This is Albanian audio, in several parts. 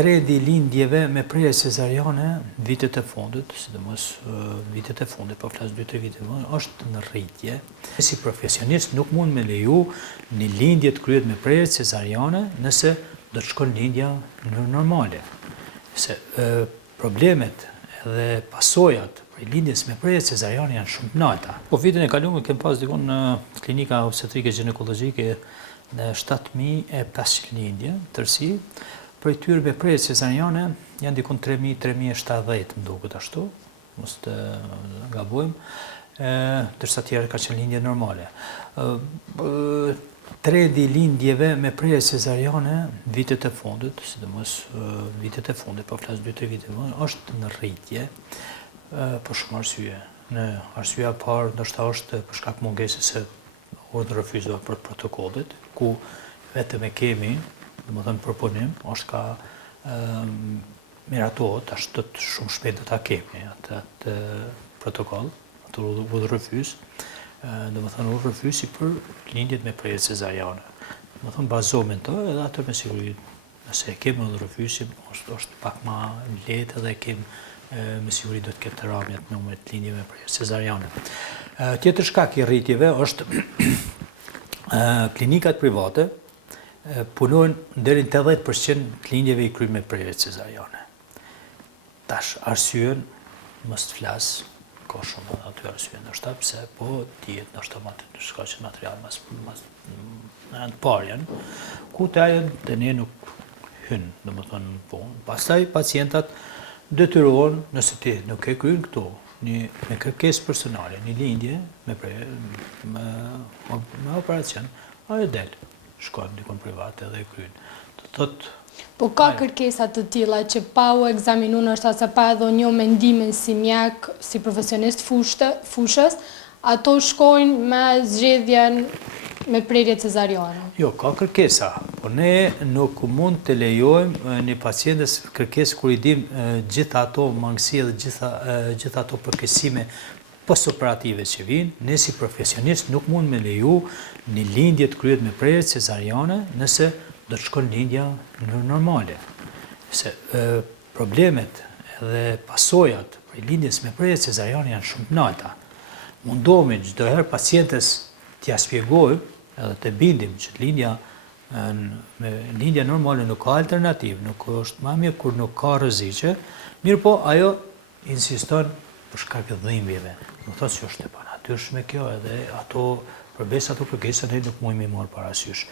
trendi i lindjeve me prerje cesariane vitet e fundit, sidomos vitet e fundit, po flas 2-3 vite më, është në rritje. Si profesionist nuk mund me leju një lindje të kryhet me prerje cesariane nëse do të shkon lindja në normale. Se problemet dhe pasojat për lindjes me prerje cesariane janë shumë të larta. Po vitin e kaluar kem pas dikon në klinika obstetrike ginekologjike në 7500 lindje tërsi. Për tyre me prerje cesariane janë dikon 3070 më duket ashtu, mos të gabojmë, ndërsa tjerë ka qenë lindje normale. Trendi i lindjeve me prerje cesariane vitet e fundit, sidomos vitet e fundit, po flas 2-3 vite më, është në rritje për shumë arsye. Në arsyeja e parë ndoshta është për shkak mungesës së urdhër refuzuar për protokollit, ku vetëm e kemi, domethënë proponim, është ka miratohet, ashtu të shumë shpejt do ta kemi atë protokoll, atë urdhër refuz, domethënë urdhër refuzi për lindjet me prerje cesariane. Domethënë bazohen to edhe atë me siguri, nëse e kemi urdhër refuzi, është pak më lehtë edhe e kemi me siguri do të ketë rrëmje të numrit të lindjeve me prerje cesariane. Tjetër shkak i rritjeve është klinikat private punojnë deri në 80% të lindjeve i kryen me prerje cesariane. Tash arsyen mos të flas, ka shumë aty arsye ndoshta pse po dihet ndoshta shkaqe material mas në të parë janë, ku të ajo ne nuk hyn, domethënë punë. Pastaj pacientat detyrohen, nëse ti nuk e kryen këtu, me kërkesë personale, një lindje me operacion, ajo del. Shkon dikon privat edhe e kryen. Po ka kërkesa të tilla që pa u ekzaminuar ndoshta se pa edhe një mendimin si mjek, si profesionist fushës, ato shkojnë me zgjedhjen me prerje cesariane. Jo, ka kërkesa, po ne nuk mund të lejojmë një pacientes kërkesë kur i dim gjitha ato mangësi dhe gjitha ato përkeqësime post-operative që vinë, ne si profesionist nuk mund me leju një lindje të kryhet me prerje cesariane nëse do të shkon lindja në normale. Se problemet dhe pasojat për lindjes me prerje cesariane janë shumë të larta. Mundohemi çdo herë pacientes t'ia shpjegojmë edhe të bindim që lindja normale nuk ka alternativë, nuk është më mirë kur nuk ka rreziqe, mirë po ajo insiston për shkak të dhimbjeve. Nuk thotë se është e panatyrshme kjo, edhe ato përbes ato kërkesa ne nuk mundemi marr parasysh.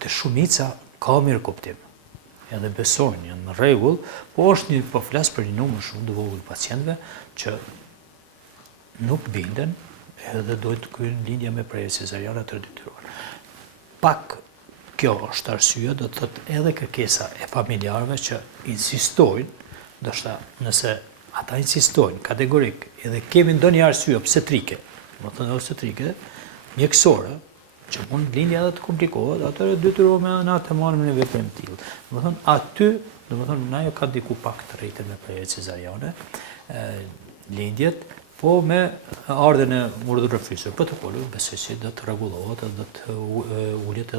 Te shumica ka mirë kuptim. Edhe besojnë, janë në rregull, po flas për një numër shumë të vogël pacientëve që nuk binden edhe duhet të kryejnë lindja me prerje cesariane të detyruar. Pak kjo është arsye, do të thotë edhe kërkesa e familjarëve që insistojnë, ndoshta nëse ata insistojnë kategorik, edhe kemi ndonjë arsye obstetrike, do të thonë obstetrike, mjekësore, që mund lindja edhe të komplikohet, atëherë detyrohemi në atë marrim në veprim të tillë. Do të thonë aty, do të thonë ajo ka diku pak të rritet me prerje cesariane, lindjet, po me ardhen e urdhër refuzor protokollit besoj se do të rregullohet dhe do të ulet